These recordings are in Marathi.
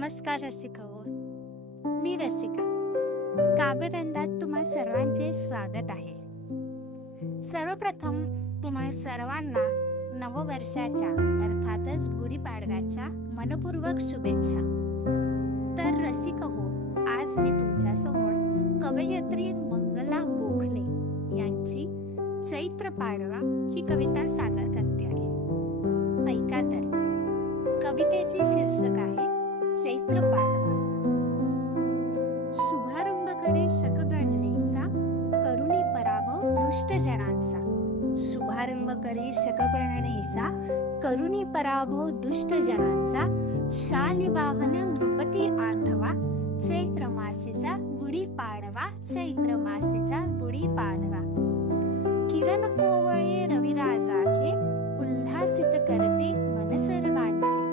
नमस्कार रसिको, मी रसिका. काव्यरंगात तुम्हा सर्वांचे स्वागत आहे. सर्वप्रथम तुम्हा सर्वांना नववर्षाच्या अर्थातच गुढीपाडव्याच्या मनपूर्वक शुभेच्छा. तर रसिको, आज मी तुमच्यासमोर कवयित्री मंगला गोखले यांची चैत्र पाडवा ही कविता सादर करते आहे. ऐका तर. कवितेचे शीर्षक आहे चैत्र पाडवा. शुभारंभ करे शकगणनेचा, करुणी पराभव दुष्ट जनांचा. शुभारंभ करे शकगणनेचा, करुणी पराभव दुष्ट जनांचा. शालिवाहन नृपती आठवा, चैत्र मासेचा गुढी पाडवा. चैत्र मासेचा गुढी पाडवा. किरण कोवळे रविराजाचे, उल्हासित करते मन सर्वांचे.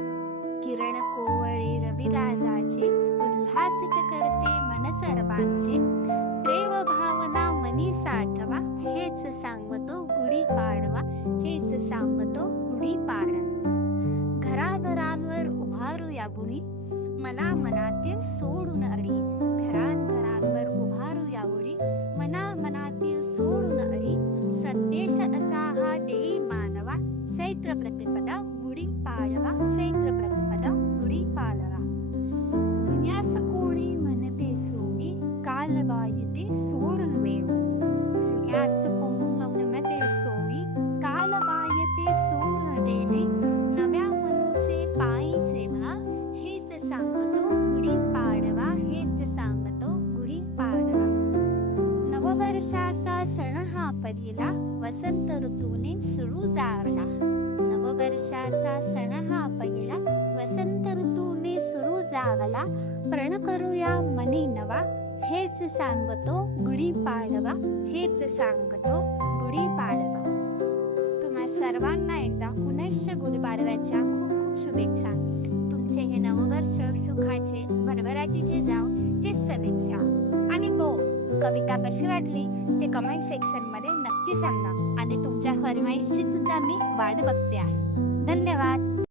किरण कोवळे रविराजाचे, उल्हासित करते मन सर्वांचे. प्रेम भावना मनी साठवा, हेच सांगतो गुढी पाडवा. हेच सांगतो गुढी पाडवा. घराघरांवर उभारूया गुढी, मना मनातील सोडून अरी. घरांघरांवर उभारूया गुढी, मना मनातील सोडून अरी. संदेश असा हा देई मानवा, चैत्र प्रतिपदा गुढी पाडवा. चैत्र प्रतिपदा गुढी पाडवा. जुन्यास कोणी म्हणते सोनी, कालबाह्यते सोडून वेळू. जुन्यास कोणी म्हणते सोनी, कालबाह्यते सोडून देणे. नव्या मनुचे पायीचे म्हणा, हेच सांगतो गुढी पाडवा. हेच सांगतो गुढी पाडवा. नववर्षाचा सण हा पहिला, वसंत ऋतूने सुरू जावला. नववर्षाचा सण हा पहिला, वसंत ऋतूने सुरू जावला. प्रण करूया मनी नवा, हेच सांगतो गुढी पाडवा. हेच सांगतो गुढी पाडवा. तुम्हा सर्वांना एकदा पुनश्च गुढीपाडव्याच्या खूप खूप शुभेच्छा. तुमचे हे नववर्ष सुखाचे भरभराटीचे जाऊ हे सदिच्छा. आणि हो, कविता कशी वाटली ते कमेंट सेक्शन मध्ये नक्की सांगा. आणि तुमच्या फरमाईशची सुद्धा मी वाट बघते आहे. धन्यवाद.